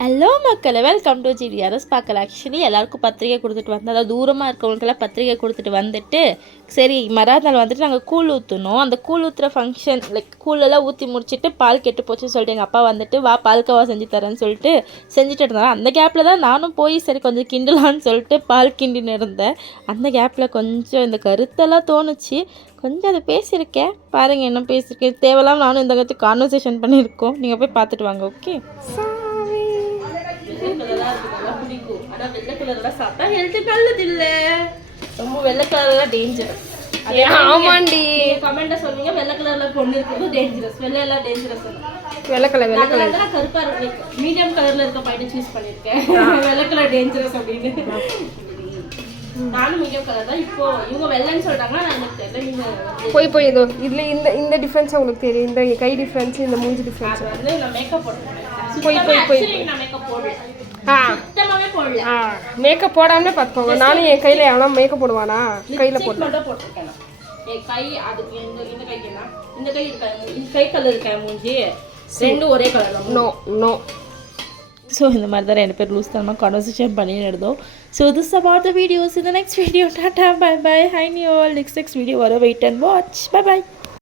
Hello மக்களே, welcome to ஜிடிஆர்எஸ் பார்க்கல. Actually எல்லாருக்கும் பத்திரிக்கை கொடுத்துட்டு வந்து, அதாவது தூரமாக இருக்கவங்களுக்கெல்லாம் பத்திரிக்கை கொடுத்துட்டு வந்துட்டு, சரி மறுநாள் வந்துட்டு நாங்கள் கூழ் ஊற்றணும். அந்த கூழ் ஊற்றுற ஃபங்க்ஷன் கூழெல்லாம் ஊற்றி முடிச்சுட்டு பால் கெட்டு போச்சுன்னு சொல்லிட்டு எங்கள் அப்பா வந்துட்டு வா பால்கோவா செஞ்சு தரேன்னு சொல்லிட்டு செஞ்சுட்டு இருந்தாங்க. அந்த கேப்பில் தான் நானும் போய் சரி கொஞ்சம் கிண்டலான்னு சொல்லிட்டு பால் கிண்டின்னு இருந்தேன். அந்த கேப்பில் கொஞ்சம் இந்த கருத்தெல்லாம் தோணுச்சு. கொஞ்சம் அதை பேசியிருக்கேன். பாருங்கள் என்ன பேசியிருக்கேன். தேவையில்லாமல் நானும் இந்த கருத்து கான்வர்சேஷன் பண்ணியிருக்கோம். நீங்கள் போய் பார்த்துட்டு வாங்க. ஓகே. பிடிக்கும். ஆனால் வெள்ளை கலர்லாம் சாப்பிட்டா ஹெல்த்து நல்லது இல்லை. ரொம்ப வெள்ளை கலர்லாம் டேஞ்சரஸ். ஆமாண்டி, கமெண்ட்டை சொல்லுங்க. வெள்ளை கலர்ல பொண்ணு இருக்கிறது டேஞ்சரஸ், வெள்ளையெல்லாம் டேஞ்சரஸ். வெள்ளை கலர் நான் கருப்பா இருக்கு, மீடியம் கலர்ல இருக்க பையனை சூஸ் பண்ணியிருக்கேன். வெள்ளை கலர் டேஞ்சரஸ் அப்படின்னு. நானும் மீடியம் கலர் தான். இப்போ இவங்க வெள்ளைன்னு சொல்றாங்க, நான் எனக்கு தெரியல. நீங்க போய் இதோ இதுல இந்த டிஃபரன்ஸ் உங்களுக்கு தெரியும். இந்த கை டிஃபரன்ஸ், இந்த மூஞ்சி டிஃபரன்ஸ். வந்து நான் மேக்கப் போடுறேன். போய் நான் மேக்கப் போடுறேன். சுத்தமாவே போடல. மேக்கப் போடாமலே பார்த்துக்கோங்க. நானும் என் கையில எவனா மேக்கப் போடுவானா? கையில போட்டுருக்கேன். என் கை அதுக்கு இந்த கைக்கு என்ன இந்த கை இருக்கா, இந்த கை கலர் இருக்கா மூஞ்சி ரெண்டும் ஒரே கலர். நோ. ஸோ இந்த மாதிரி தான் 2 பேர் லூஸ் தரமாக கான்வர்சேஷன் பண்ணிட்டு இருந்தோம். So this about the videos. இந்த next video. Tata, bye bye. Hi new all. Next video வர. Wait and watch. Bye by.